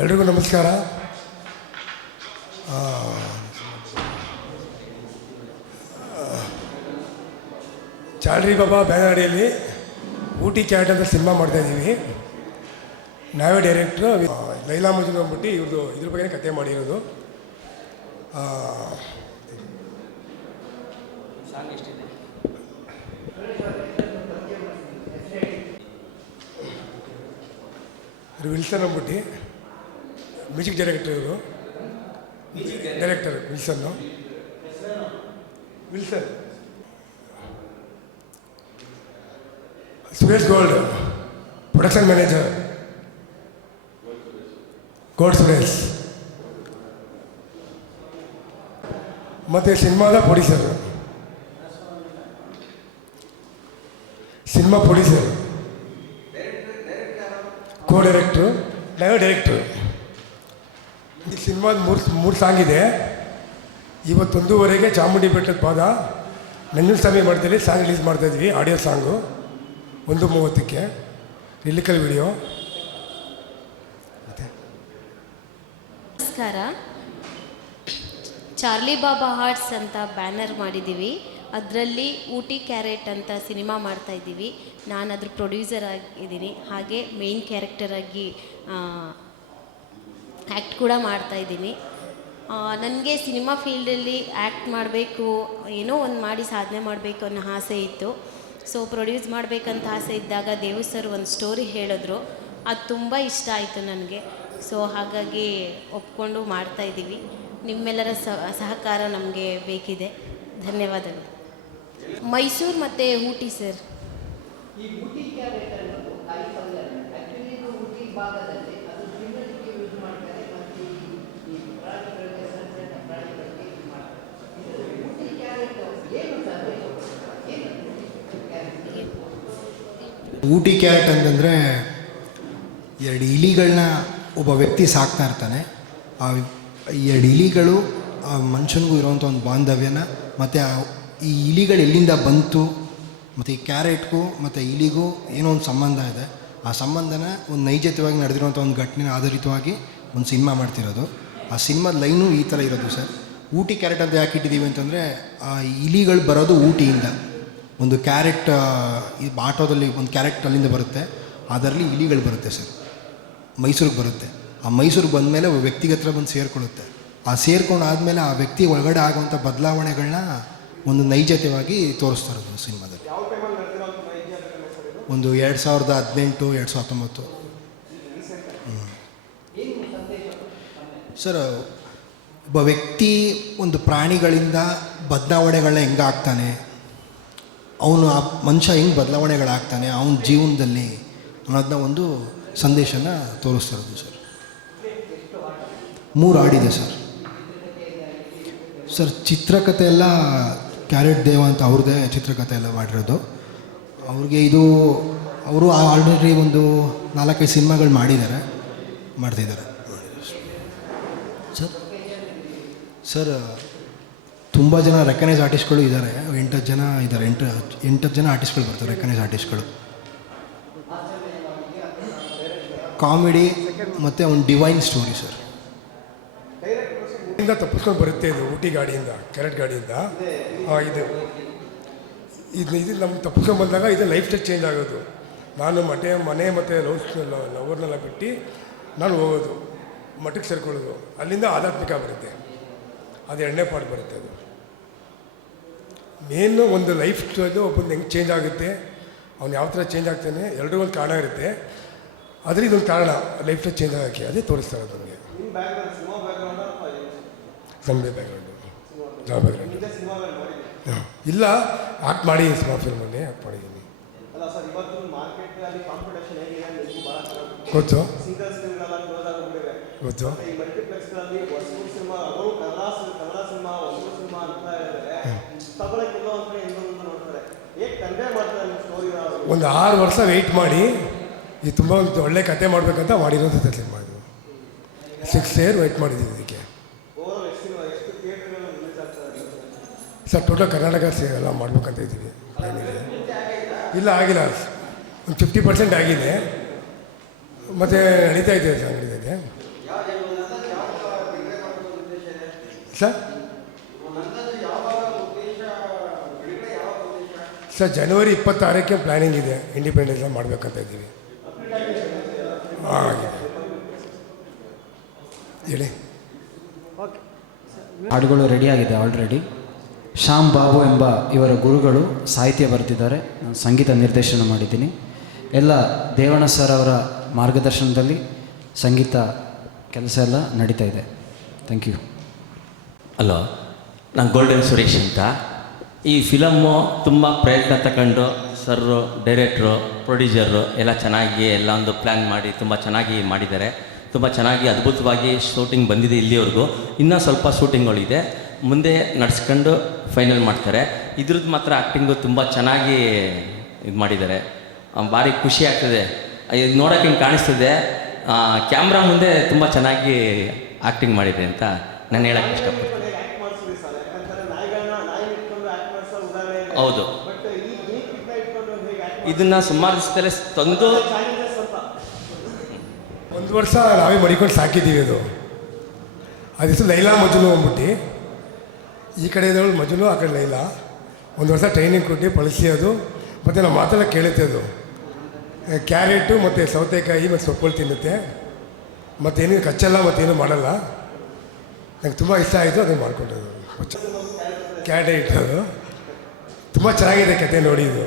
ಎಲ್ರಿಗೂ ನಮಸ್ಕಾರ. ಚಾಲ್ರಿ ಬಾಬಾ ಬ್ಯಾನಡಿಯಲ್ಲಿ ಊಟಿ ಕ್ಯಾಟ್ ಅಂತ ಸಿನಿಮಾ ಮಾಡ್ತಾಯಿದ್ದೀವಿ ನಾವೇ ಡೈರೆಕ್ಟ್ರು ಲೈಲಾ ಮಜುನ್ ಅಂದ್ಬಿಟ್ಟು ಇವ್ರದ್ದು ಇದ್ರ ಬಗ್ಗೆ ಕತೆ ಮಾಡಿರೋದು. ವಿಲ್ಸನ್ ಅಂದ್ಬಿಟ್ಟು. ಮ್ಯೂಸಿಕ್ ಡೈರೆಕ್ಟರ್ ಇವರು director ವಿಲ್ಸನ್ನು Wilson Suresh gold production manager gold Suresh ಮತ್ತು ಸಿನಿಮಾದ producer cinema producer co director ನಾವೇ ಡೈರೆಕ್ಟ್ರು ಈ ಸಿನಿಮಾದ ಮೂರು ಮೂರು ಸಾಂಗ್ ಇದೆ. ಇವತ್ತೊಂದೂವರೆಗೆ ಚಾಮುಂಡಿ ಬೆಟ್ಟದ ಪಾದ. ನಂಜನ ಸ್ವಾಮಿ ಮಾಡ್ತೀವಿ ಸಾಂಗ್ ರಿಲೀಸ್ ಮಾಡ್ತಾಯಿದ್ವಿ ಆಡಿಯೋ ಸಾಂಗು. ಒಂದು ಮೂವತ್ತಕ್ಕೆ. ರಿಲಿಕಲ್ ವಿಡಿಯೋ ನಮಸ್ಕಾರ. ಚಾರ್ಲಿ ಬಾಬಾ ಹಾರ್ಟ್ಸ್ ಅಂತ ಬ್ಯಾನರ್ ಮಾಡಿದ್ದೀವಿ. ಅದರಲ್ಲಿ ಊಟಿ ಕ್ಯಾರೆಟ್ ಅಂತ ಸಿನಿಮಾ ಮಾಡ್ತಾ ಇದ್ದೀವಿ. ನಾನು ಅದ್ರ ಪ್ರೊಡ್ಯೂಸರ್ ಆಗಿದ್ದೀನಿ. ಹಾಗೆ ಮೇಯ್ನ್ ಕ್ಯಾರೆಕ್ಟರ್ ಆಗಿ ಆ್ಯಕ್ಟ್ ಕೂಡ ಮಾಡ್ತಾ ಇದ್ದೀನಿ. ನನಗೆ ಸಿನಿಮಾ ಫೀಲ್ಡಲ್ಲಿ ಆ್ಯಕ್ಟ್ ಮಾಡಬೇಕು, ಏನೋ ಒಂದು ಮಾಡಿ ಸಾಧನೆ ಮಾಡಬೇಕು ಅನ್ನೋ ಆಸೆ ಇತ್ತು. ಸೊ ಪ್ರೊಡ್ಯೂಸ್ ಮಾಡಬೇಕಂತ ಆಸೆ ಇದ್ದಾಗ ದೇವು ಸರ್ ಒಂದು ಸ್ಟೋರಿ ಹೇಳಿದ್ರು. ಅದು ತುಂಬ ಇಷ್ಟ ಆಯಿತು ನನಗೆ. ಸೊ ಹಾಗಾಗಿ ಒಪ್ಕೊಂಡು ಮಾಡ್ತಾ ಇದ್ದೀವಿ. ನಿಮ್ಮೆಲ್ಲರ ಸಹಕಾರ ನಮಗೆ ಬೇಕಿದೆ. ಧನ್ಯವಾದಗಳು. ಮೈಸೂರು ಮತ್ತು ಊಟಿ ಸರ್ ಈ ಊಟಿ ಭಾಗದಲ್ಲಿ ಅದು ತಿನ್ನಲಿಕ್ಕೆ ಯೂಸ್ ಮಾಡ್ತಾರೆ ಮತ್ತು ಈ ಈ ಪ್ರಾಣಿಗಳಿಗೆ ಸಣ್ಣ ಸಣ್ಣ ಪ್ರಾಣಿಗಳಿಗೆ ಯೂಸ್ ಮಾಡ್ತಾರೆ ಇದು ಊಟಿ ಕ್ಯಾರೆಟ್ ಏನು ಸರ್ ಏನು ಕ್ಯಾರೆಟ್ ಊಟಿ ಕ್ಯಾರೆಟ್ ಅಂತಂದರೆ ಎರಡು ಇಲಿಗಳನ್ನ ಒಬ್ಬ ವ್ಯಕ್ತಿ ಸಾಕ್ತಾ ಇರ್ತಾನೆ. ಆ ಎರಡು ಇಲಿಗಳು ಆ ಮನುಷ್ಯನಿಗೂ ಇರೋವಂಥ ಒಂದು ಬಾಂಧವ್ಯನ ಮತ್ತು ಆ ಈ ಇಲಿಗಳು ಎಲ್ಲಿಂದ ಬಂತು ಮತ್ತು ಈ ಕ್ಯಾರೆಟ್ಗೂ ಮತ್ತು ಇಲಿಗೂ ಏನೋ ಒಂದು ಸಂಬಂಧ ಇದೆ. ಆ ಸಂಬಂಧನ ಒಂದು ನೈಜತೆವಾಗಿ ನಡೆದಿರುವಂಥ ಒಂದು ಘಟನೆ ಆಧಾರಿತವಾಗಿ ಒಂದು ಸಿನಿಮಾ ಮಾಡ್ತಿರೋದು. ಆ ಸಿನಿಮಾದ ಲೈನು ಈ ಥರ ಇರೋದು ಸರ್. ಊಟಿ ಕ್ಯಾರೆಟ್ ಅಂತ ಯಾಕೆ ಇಟ್ಟಿದ್ದೀವಿ ಅಂತಂದರೆ ಆ ಇಲಿಗಳು ಬರೋದು ಊಟಿಯಿಂದ. ಒಂದು ಕ್ಯಾರೆಟ್ ಈ ಆಟೋದಲ್ಲಿ ಒಂದು ಕ್ಯಾರೆಟ್ ಅಲ್ಲಿಂದ ಬರುತ್ತೆ. ಅದರಲ್ಲಿ ಇಲಿಗಳು ಬರುತ್ತೆ ಸರ್. ಮೈಸೂರಿಗೆ ಬರುತ್ತೆ. ಆ ಮೈಸೂರಿಗೆ ಬಂದಮೇಲೆ ಒಬ್ಬ ವ್ಯಕ್ತಿಗೆ ಹತ್ರ ಬಂದು ಸೇರಿಕೊಳ್ಳುತ್ತೆ. ಆ ಸೇರ್ಕೊಂಡಾದ್ಮೇಲೆ ಆ ವ್ಯಕ್ತಿ ಒಳಗಡೆ ಆಗುವಂಥ ಬದಲಾವಣೆಗಳನ್ನ ಒಂದು ನೈಜತೆವಾಗಿ ತೋರಿಸ್ತಾರೆ ಇರೋದು ಸಿನಿಮಾದಲ್ಲಿ. ಒಂದು ಎರಡು ಸಾವಿರದ ಹದಿನೆಂಟು ಎರಡು ಸಾವಿರದ ಹತ್ತೊಂಬತ್ತು. ಸರ್ ಒಬ್ಬ ವ್ಯಕ್ತಿ ಒಂದು ಪ್ರಾಣಿಗಳಿಂದ ಬದಲಾವಣೆಗಳನ್ನ ಹೆಂಗೆ ಆಗ್ತಾನೆ ಅವನು ಆ ಮನುಷ್ಯ ಹೆಂಗೆ ಬದಲಾವಣೆಗಳಾಗ್ತಾನೆ ಅವನ ಜೀವನದಲ್ಲಿ ಅನ್ನೋದನ್ನ ಒಂದು ಸಂದೇಶನ ತೋರಿಸ್ತಿರೋದು ಸರ್. ಮೂರು ಹಾಡಿದೆ ಸರ್. ಸರ್ ಚಿತ್ರಕಥೆ ಎಲ್ಲ ಕ್ಯಾರೆಟ್ ದೇವ ಅಂತ ಅವ್ರದ್ದೇ ಚಿತ್ರಕಥೆ ಎಲ್ಲ ಮಾಡಿರೋದು. ಅವ್ರಿಗೆ ಇದು, ಅವರು ಆಲ್ರೆಡಿ ಒಂದು ನಾಲ್ಕೈದು ಸಿನಿಮಾಗಳು ಮಾಡಿದ್ದಾರೆ, ಮಾಡ್ತಿದ್ದಾರೆ. ಸರ್ ಸರ್ ತುಂಬ ಜನ ರೆಕಗ್ನೈಸ್ ಆರ್ಟಿಸ್ಟ್ಗಳು ಇದ್ದಾರೆ. ಎಂಟತ್ತು ಜನ ಇದ್ದಾರೆ. ಎಂಟು ಎಂಟತ್ತು ಜನ ಆರ್ಟಿಸ್ಟ್ಗಳು ಬರ್ತಾರೆ ರೆಕಗ್ನೈಸ್ ಆರ್ಟಿಸ್ಟ್ಗಳು ಕಾಮಿಡಿ ಮತ್ತು ಒಂದು ಡಿವೈನ್ ಸ್ಟೋರಿ ಸರ್ ಇಂದ ತಪ್ಪಿಸ್ಕೊಂಡು ಬರುತ್ತೆ ಇದು, ಊಟಿ ಗಾಡಿಯಿಂದ ಕ್ಯಾರೆಟ್ ಗಾಡಿಯಿಂದ. ಇದು. ಇದು ಇದು ನಮ್ಗೆ ತಪ್ಪಿಸ್ಕೊಂಡು ಬಂದಾಗ ಇದು ಲೈಫ್ ಸ್ಟೈಲ್ ಚೇಂಜ್ ಆಗೋದು. ನಾನು ಮಠೆ, ಮನೆ ಮತ್ತು ಲವ್ ಲವರ್ನೆಲ್ಲ ಬಿಟ್ಟು ನಾನು ಹೋಗೋದು, ಮಠಕ್ಕೆ ಸೇರ್ಕೊಳ್ಳೋದು. ಅಲ್ಲಿಂದ ಆಧ್ಯಾತ್ಮಿಕ ಬರುತ್ತೆ ಅದು ಎರಡನೇ ಪಾಡು ಬರುತ್ತೆ ಅದು. ಮೇನು ಒಂದು ಲೈಫ್ ಸ್ಟೈಲು ಒಬ್ಬನ ಹೆಂಗೆ ಚೇಂಜ್ ಆಗುತ್ತೆ ಅವ್ನು ಯಾವ ಥರ ಚೇಂಜ್ ಆಗ್ತಾನೆ ಎರಡೂ ಒಂದು ಕಾರಣ ಇರುತ್ತೆ. ಆದರೆ ಇದೊಂದು ಕಾರಣ ಲೈಫ್ ಸ್ಟೈಲ್ ಚೇಂಜ್ ಆಗೋಕ್ಕೆ ಅದೇ ತೋರಿಸ್ತಾರೆ ನಮಗೆ. ನಮ್ಮದೇ ಬ್ಯಾಕ್ಗ್ರೌಂಡು ಜಾಬ್ ಬ್ಯಾಕ್ಗ್ರೌಂಡು ಹಾಂ. ಇಲ್ಲ ಆ್ಯಕ್ಟ್ ಮಾಡಿ ಸಿನಿಮಾ ಫಿಲ್ಮಲ್ಲಿ ಆ್ಯಕ್ಟ್ ಮಾಡಿದ್ದೀನಿ ಗೊತ್ತು. ಗೊತ್ತು. ಹೊಸೂರು ಸಿನಿಮಾ ಅದು ಕನ್ನಡ ಕನ್ನಡ ಸಿನಿಮಾ ಹೊಸೂರು ಸಿನಿಮಾ ಅಂತ ಹೇಳಿದ್ರೆ ತಗೊಳಕ್ಕಿಲ್ಲ ಇನ್ನೊಂದು ನೋಡ್ತಾರೆ. ಹೇಗೆ ಕನ್ವೆ ಮಾಡ್ತಾರೆ ಸ್ಟೋರಿ ಒಂದು ಆರು ವರ್ಷ ವೆಯ್ಟ್ ಮಾಡಿ ಈ ತುಂಬ ಒಂದು ಒಳ್ಳೆ ಕತೆ ಮಾಡಬೇಕಂತ ಮಾಡಿರೋದು ಸಿನಿಮಾ ಇದು ಸಿಕ್ಸ್ ಇಯರ್ ವೆಯ್ಟ್ ಮಾಡಿದ್ದೀವಿ ಇದಕ್ಕೆ. ಸರ್ ಟೋಟಲ್ ಕರ್ನಾಟಕ ಸೇರಲ್ಲ ಮಾಡ್ಬೇಕಂತ ಇದ್ದೀವಿ. ಇಲ್ಲ ಆಗಿಲ್ಲ. ಒಂದು ಫಿಫ್ಟಿ ಪರ್ಸೆಂಟ್ ಆಗಿದೆ. ಮತ್ತು ನಡೀತಾ ಇದೆ ಸರ್ ನಡೀತಾ ಇದೆ. ಸರ್? ಸರ್, ಜನವರಿ ಇಪ್ಪತ್ತಾರಕ್ಕೆ ಪ್ಲ್ಯಾನಿಂಗ್ ಇದೆ. ಇಂಡಿಪೆಂಡೆನ್ಸ್ ಮಾಡಬೇಕಂತ ಇದ್ದೀವಿ. ಹೇಳಿ. ಹಾಡುಗಳು ರೆಡಿಯಾಗಿದೆ ಆಲ್ರೆಡಿ ಶ್ಯಾಮ್ ಬಾಬು ಎಂಬ ಇವರ ಗುರುಗಳು ಸಾಹಿತ್ಯ ಬರೆದಿದ್ದಾರೆ. ನಾನು ಸಂಗೀತ ನಿರ್ದೇಶನ ಮಾಡಿದ್ದೀನಿ. ಎಲ್ಲ ದೇವಣ್ಣ ಸರ್ ಅವರ ಮಾರ್ಗದರ್ಶನದಲ್ಲಿ ಸಂಗೀತ ಕೆಲಸ ಎಲ್ಲ ನಡೀತಾ ಇದೆ. ಥ್ಯಾಂಕ್ ಯು ಹಲೋ ನಾನು ಗೋಲ್ಡನ್ ಸುರೇಶ್ ಅಂತ. ಈ ಫಿಲಮ್ಮು ತುಂಬ ಪ್ರಯತ್ನ ತಗೊಂಡು ಸರ್ರು, ಡೈರೆಕ್ಟ್ರು ಪ್ರೊಡ್ಯೂಸರು ಎಲ್ಲ ಚೆನ್ನಾಗಿ ಎಲ್ಲ ಒಂದು ಪ್ಲ್ಯಾನ್ ಮಾಡಿ ತುಂಬ ಚೆನ್ನಾಗಿ ಮಾಡಿದ್ದಾರೆ. ತುಂಬ ಚೆನ್ನಾಗಿ ಅದ್ಭುತವಾಗಿ ಶೂಟಿಂಗ್ ಬಂದಿದೆ ಇಲ್ಲಿವರೆಗೂ. ಇನ್ನೂ ಸ್ವಲ್ಪ ಶೂಟಿಂಗ್ಗಳಿದೆ. ಮುಂದೆ ನಡೆಸ್ಕೊಂಡು ಫೈನಲ್ ಮಾಡ್ತಾರೆ. ಇದ್ರದ್ದು ಮಾತ್ರ ಆ್ಯಕ್ಟಿಂಗು ತುಂಬ ಚೆನ್ನಾಗಿ ಇದು ಮಾಡಿದ್ದಾರೆ. ಭಾರಿ ಖುಷಿ ಆಗ್ತದೆ. ಇದು ನೋಡೋಕೆ ಹಿಂಗೆ ಕಾಣಿಸ್ತದೆ. ಕ್ಯಾಮ್ರಾ ಮುಂದೆ ತುಂಬ ಚೆನ್ನಾಗಿ ಆ್ಯಕ್ಟಿಂಗ್ ಮಾಡಿದೆ ಅಂತ ನಾನು ಹೇಳೋಕ್ಕೆ ಇಷ್ಟಪಡ್ತೀನಿ ಹೇಗೆ ಆ್ಯಕ್ಟ್ ಮಾಡಿಸ್ರಿ ಸರ್ ಯಾಕಂತಾರೆ ನಾಯಿಗಳನ್ನ ನಾಯಿ ಇಟ್ಕೊಂಡು ಆ್ಯಕ್ಟ್ ಮಾಡಿಸೋ ಉದಾಹರಣೆ ಇದೆ ಹೌದು. ಇದನ್ನ ಸುಮಾರು ದಿವಸದಲ್ಲೇ ತಂದು ಒಂದು ವರ್ಷ ನಾವೇ ಮಡಿಕೊಂಡು ಸಾಕಿದ್ದೀವಿ ಅದು. ಅದು ಹೆಸರು ಲೈಲಾ ಮಜುನು ಅಂದ್ಬಿಟ್ಟು. ಈ ಕಡೆ ಇದ್ದವಳು ಮಜುನು, ಆ ಕಡೆ ಲೈಲಾ. ಒಂದು ವರ್ಷ ಟ್ರೈನಿಂಗ್ ಕೊಟ್ಟು ಬಳಸಿ ಅದು. ಮತ್ತು ನಾವು ಮಾತೆಲ್ಲ ಕೇಳುತ್ತೆ ಅದು. ಕ್ಯಾರೆಟು ಮತ್ತು ಸೌತೆಕಾಯಿ ಮತ್ತು ಸೊಪ್ಪುಗಳು ತಿನ್ನುತ್ತೆ. ಮತ್ತೇನು ಕಚ್ಚಲ್ಲ, ಮತ್ತೇನು ಮಾಡಲ್ಲ. ನಂಗೆ ತುಂಬ ಇಷ್ಟ ಆಯಿತು ಅದನ್ನು ಮಾಡಿಕೊಂಡು ಕ್ಯಾರೆಟ್ ಇಟ್ಟದು ತುಂಬ ಚೆನ್ನಾಗಿದೆ ಕತೆ ನೋಡಿ ಇದು